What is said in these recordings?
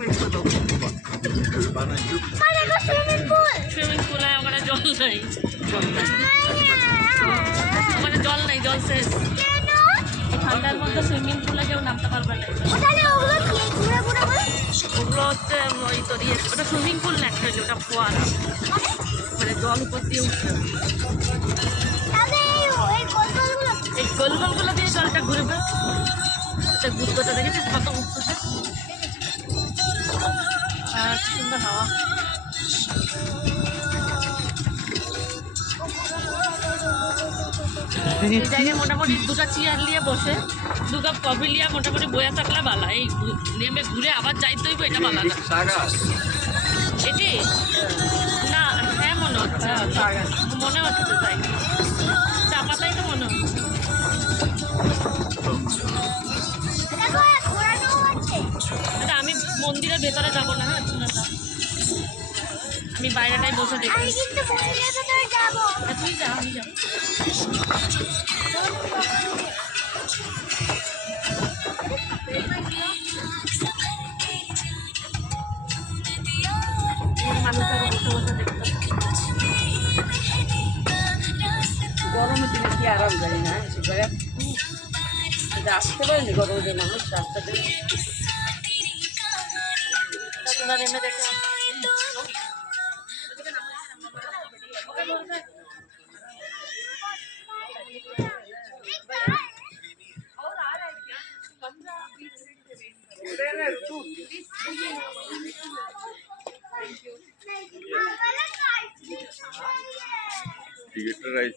Swimming pool ওখানে জল নাই, ওখানে জল নাই, জল শেষ। ঠান্ডার মধ্যে সুইমিং পুলে কেউ নামতে পারবে না। ওগুলো হচ্ছে ওই তোর ইয়ে, ওটা সুইমিং পুল না অ্যাকচুয়ালি, ওটা ফোয়ারা, মানে জল উপর দিয়ে উঠতে। এই গোল গোলগুলো দিয়ে জলটা ঘুরবে, ওটা ঘুরতে দেখেছিস কত উঠতেছে, আর সুন্দর হাওয়া। এই জায়গায় মোটামুটি দুটো চেয়ার নিয়ে বসে দু কাপ কফি নিয়ে মোটামুটি বয়া থাকলে বালা, এই নেমে ঘুরে আবার যাইতে হইব, এটা বালা না। এটি না, হ্যাঁ মনে হচ্ছে, মনে হচ্ছে তাই, চা পাতাই তো মনে হচ্ছে। আমি মন্দিরের ভেতরে যাবো না, হ্যাঁ আমি বাইরেটাই বসে দেখি। তুই যা, আমি যাবো। গরমের দিনে কি আরাম জানি না, আসতে পারেনি গরমের দিনে মানুষ রাস্তাতে নেমে দেখে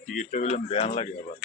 টিকিটটা বললাম ধ্যান লাগে আবার।